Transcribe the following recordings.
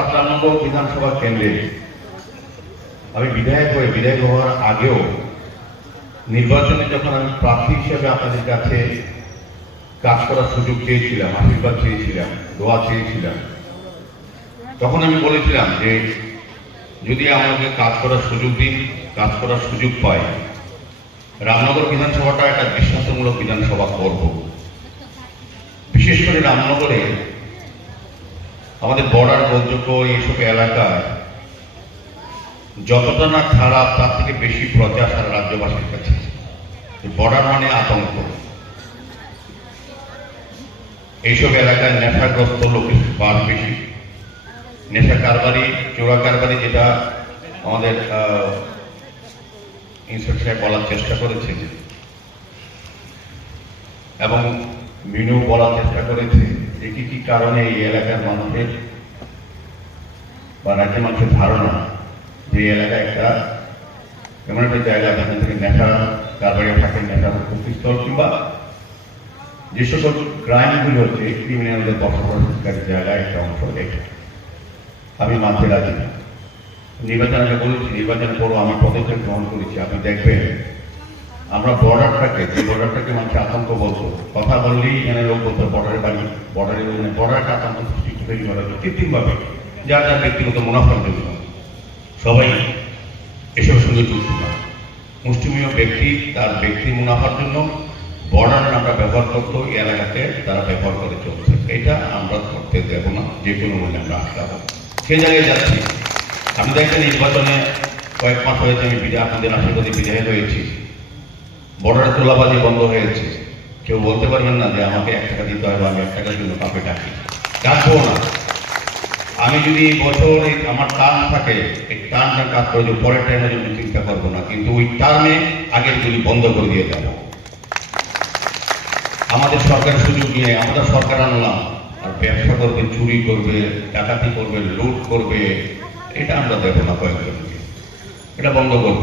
সাতান্ন নম্বর বিধানসভা কেন্দ্রে আমি বিধায়ক হয়ে, বিধায়ক হওয়ার আগেও নির্বাচনে যখন আমি প্রার্থী হিসেবে আপনাদের কাছে কাজ করার সুযোগ চেয়েছিলাম, আশীর্বাদ চেয়েছিলাম, দোয়া চেয়েছিলাম, তখন আমি বলেছিলাম যে, যদি আমাকে কাজ করার সুযোগ দিন, কাজ করার সুযোগ পাই, রামনগর বিধানসভাটা একটা বিশ্বাসমূলক বিধানসভা করব। বিশেষ করে রামনগরে আমাদের বর্ডার গোলযোগ্য এইসব এলাকায় যতটা না খারাপ, তার থেকে বেশি প্রচার সারা রাজ্যবাসীর কাছে বর্ডার মানে আতঙ্ক। এইসব এলাকায় নেশাগ্রস্ত লোকের বার বেশি। নেশা কারবারি, চোরা কারবারি যেটা আমাদের ইন্সপেক্টর সাহেব বলার চেষ্টা করেছে। এবং মিনু বলার চেষ্টা করেছে যে কি কি কারণে এই এলাকার মানুষের বা রাজ্যের মানুষের ধারণা যে এই এলাকায় একটা এমন একটা জায়গা যেখান থেকে নেশা কারবারিও থাকে নেশা মুক্তিস্থল কিংবা যে সকল ক্রাইমগুলো হচ্ছে ক্রিমিনালদের বসবাসকারী জায়গা একটা অংশ, এটা আমি মানতে রাজি না। নির্বাচন বলেছি, নির্বাচনের পরও আমার পদক্ষেপ গ্রহণ করেছি, আপনি দেখবেন আমরা বর্ডারটাকে যে বর্ডারটাকে মানুষ আতঙ্ক বলতো, কথা বললেই এখানে লোক বলতো বর্ডারের বাড়ি বর্ডারের মানে বর্ডারটা আতঙ্ক সৃষ্টি তৈরি করা হচ্ছে কৃত্রিমভাবে, যার যার ব্যক্তিগত মুনাফার জন্য সবাই এসবের সঙ্গে যুক্ত না। মুষ্টিমীয় ব্যক্তি তার ব্যক্তি মুনাফার জন্য বর্ডার আমরা ব্যবহার করতো, এই এলাকাতে তারা ব্যবহার করে চলছে। এটা আমরা করতে দেব না, যে কোনো মূল্যে আমরা আটকাবো সে জায়গায় যাচ্ছি। আমি দেখেন নির্বাচনে কয়েক মাস হয়েছে আমি বিজয়, আপনাদের আশীর্বাদে বিজয় হয়েছি। বর্ডারে তোলাবাজি বন্ধ হয়েছে কেউ বলতে পারবেন না যে আমাকে এক টাকা দিতে হবে, আমি এক টাকার জন্য কাউকে ডাকি। ডাকবো না। আমি যদি এই বছর আমার টার্ম থাকে, এই টার্মটা কাজ করে যে পরের টাইমের জন্য চিন্তা করব না, কিন্তু ওই টার্মে আগের গুলি বন্ধ করে দিয়ে দেবো আমাদের সরকার সুযোগ নিয়ে আমরা সরকার আনলাম। আর ব্যবসা করবে, চুরি করবে, ডাকাতি করবে, লুট করবে, এটা আমরা দেবো না কয়েকজনকে। এটা বন্ধ করব।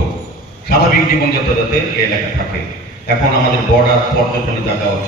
স্বাভাবিক জীবনযাত্রা যাতে এই এলাকা থাকে। এখন আমাদের বর্ডার পর্যটনে আছে